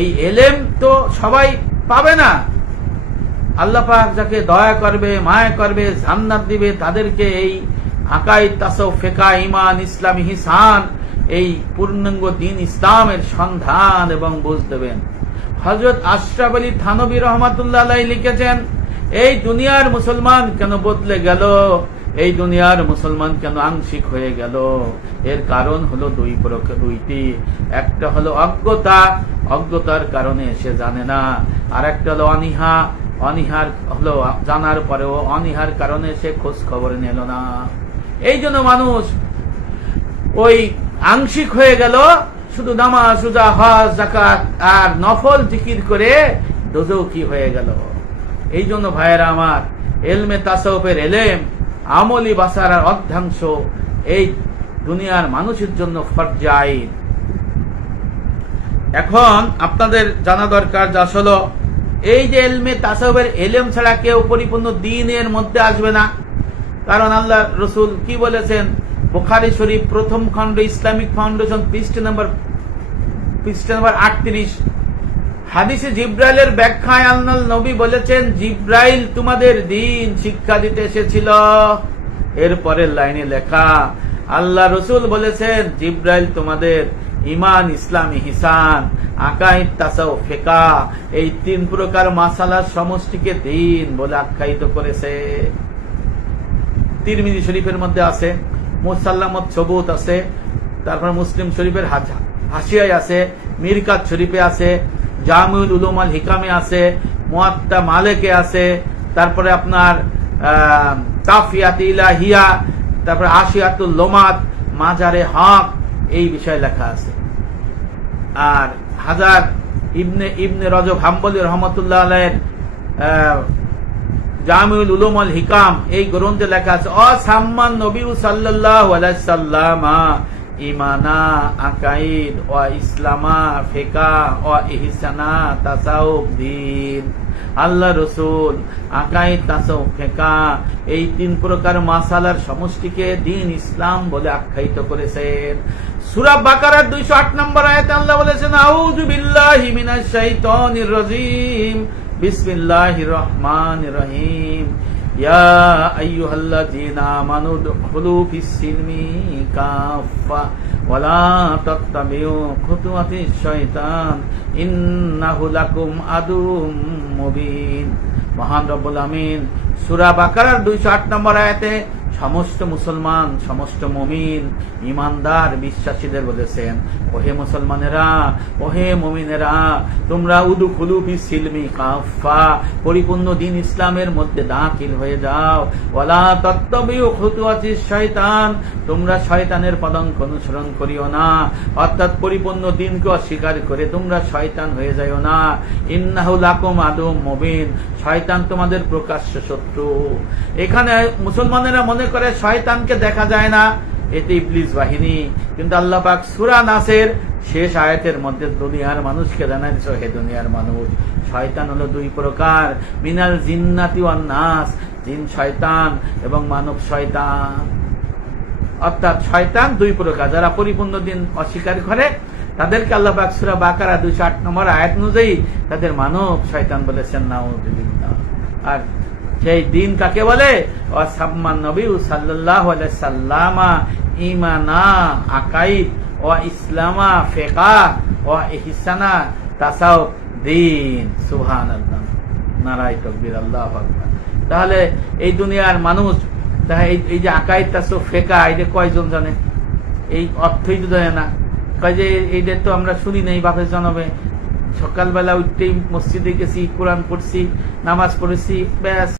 এই এলেম তো সবাই পাবে না। আল্লাহ পাক যাকে দয়া করবে, মায়া করবে, জান্নাত দিবে, তাদেরকে এই আকাই তাসও ফেকা ইমান ইসলামী হিসান, এই পূর্ণাঙ্গ দিন ইসলামের সন্ধান এবং বুঝ দেবেন। হজরত আশরাফ আলী থানবী রহমাতুল্লাহ লিখেছেন, এই দুনিয়ার মুসলমান কেন বদলে গেল? এই দুনিয়ার মুসলমান কেন আংশিক হয়ে গেল? এর কারণ হলো দুই দুইটি। একটা হলো অজ্ঞতা অজ্ঞতার কারণে সে জানে না। আর একটা হলো অনিহা। অনিহার হলো, জানার পরেও অনিহার কারণে সে খোঁজ খবর নিল না। এই জন্য মানুষ ওই আংশিক হয়ে গেল, শুধু নামাজ সুজা হজ জাকাত আর নফল জিকির করে দোজকি হয়ে গেল। এই জন্য ভাইয়েরা আমার, এলমে তাসবের এলেম, আমলি বাসার অর্ধাংশ এই দুনিয়ার মানুষের জন্য ফরজাইন এখন আপনাদের জানা দরকার যা হলো এই যে এলমে তাসবের এলেম ছাড়া কেউ পরিপূর্ণ দিনের মধ্যে আসবে না। কারণ আল্লাহ রসুল কি বলেছেন? বোখারি শরীফ প্রথম খণ্ড, ইসলামিক ফাউন্ডেশন, পৃষ্ঠ নম্বর পৃষ্ঠ নম্বর আটত্রিশ। হাদিসে জিব্রাইলের ব্যাখ্যায় আল্লাহ নবী বলেছেন, জিব্রাইল তোমাদের দিন শিক্ষা দিতে এসেছিল। এরপরের লাইনে লেখা, আল্লাহ রসুল বলেছেন, জিব্রাইল তোমাদের ইমান ইসলামী হিসান আকাইদ তাসাও ফেকা এই তিন প্রকার মাসালার সমষ্টিকে দিন বলে আখ্যায়িত করেছে। তিরমিজি শরীফের মধ্যে আছে মুসাল্লামত সবুত আছে তারপর মুসলিম শরীফের হাজা- হাসিয়ায় আছে মিরকাত শরীফে আছে জামিউল উলুম আল হিকামে আছে মুয়াত্তা মালেকে আছে তারপরে আপনার আহ, কাফিয়াত ইলাহিয়া তারপরে আশিয়াতুল লোমাত মাজারে হক এই বিষয়ে লেখা আছে। আর হাজার ইবনে ইবনে রজব হাম্বলি রহমতুল্লাহ আলাইয়ের জামিউল উলুম আল হিকাম এই গ্রন্থে লেখা আছে, অসাম্মান নবী সাল্লাল্লাহু আলাইহি সাল্লামা, ইমানা, আকাইদ ও ইসলামা, ফেকা ও ইহসানা, তাসাউফ, দিন। আল্লাহ রসুল, আকাইদ, তাসাউফ, ফেকা, এই তিন প্রকার মাসালার সমষ্টিকে দিন ইসলাম বলে আখ্যায়িত করেছেন। সূরা বাকারার 208 নম্বর আয়াতে আল্লাহ বলেছেন, আউযু বিল্লাহি মিনাশ শাইতানির রাজিম। বিসমিল্লাহির রহমানির রহিম। ইয়া আইয়ুহাল্লাযীনা আমানু দুখুলু ফিস-সিলমি কাফা ওয়ালা তাত্তাবিউ খুতুওয়াতিশ শাইতান। ইন্নাহু লাকুম আদুম মুবিন। মহান রব্বুল আমিন। সুরা সূরা বাকারার 208 নম্বর আয়াতে সমস্ত মুসলমান, সমস্ত মমিন, ইমানদার, বিশ্বাসীদের বলেছেন, ওহে মুসলমানেরা, ওহে মমিনেরা, তোমরা উদু খুলুফি সিলমি কাফা পরিপূর্ণ দিন ইসলামের মধ্যে দাখিল হয়ে যাও। ওয়ালা তত্ত্ববিউ খুতুয়াতিস শয়তান তোমরা শয়তানের পদাঙ্ক অনুসরণ করিও না। অর্থাৎ পরিপূর্ণ দিনকে অস্বীকার করে তোমরা শয়তান হয়ে যাইও না। ইন্নাহু লাকুম আদুম মুবিন, শয়তান তোমাদের প্রকাশ্য শত্রু। এখানে মুসলমানেরা মনে করে শয়তানকে দেখা যায় না। এতে ইবলিস বাহিনী, কিন্তু আল্লাহ পাক সূরা নাসের শেষ আয়াতের মধ্যে দুনিয়ার মানুষকে জানাইছ হে দুনিয়ার মানুষ, শয়তান হলো দুই প্রকার। মিনাল জিন্নাতি ওয়ান নাস, জিন শয়তান এবং মানব শয়তান। অর্থাৎ শয়তান দুই প্রকার। যারা পরিপূর্ণ দিন অস্বীকার করে, তাদেরকে আল্লাহ পাক সূরা বাকারা দুইশো আট নম্বর আয়াত অনুযায়ী তাদের মানব শয়তান বলেছেন নাউজুবিল্লাহ আর সেই দিন কাকে বলে? অসাম্মান নবী আলাইহি সাল্লামা ইমানা আকাইদ ও ইসলামা ফেকা ও তাসাও দিন। সুবহানাল্লাহ। নারাই তকবীর, আল্লাহু তাহলে এই দুনিয়ার মানুষ এই- যে আকাইদ তাসো ফেকা এটা কয়জন জানে? এই অর্থই তো জানে না। কয় যে এইটা তো আমরা শুনি নাই বাপের জনবে সকালবেলা উঠতেই মসজিদে গেছি, কোরআন পড়ছি, নামাজ পড়েছি, ব্যাস।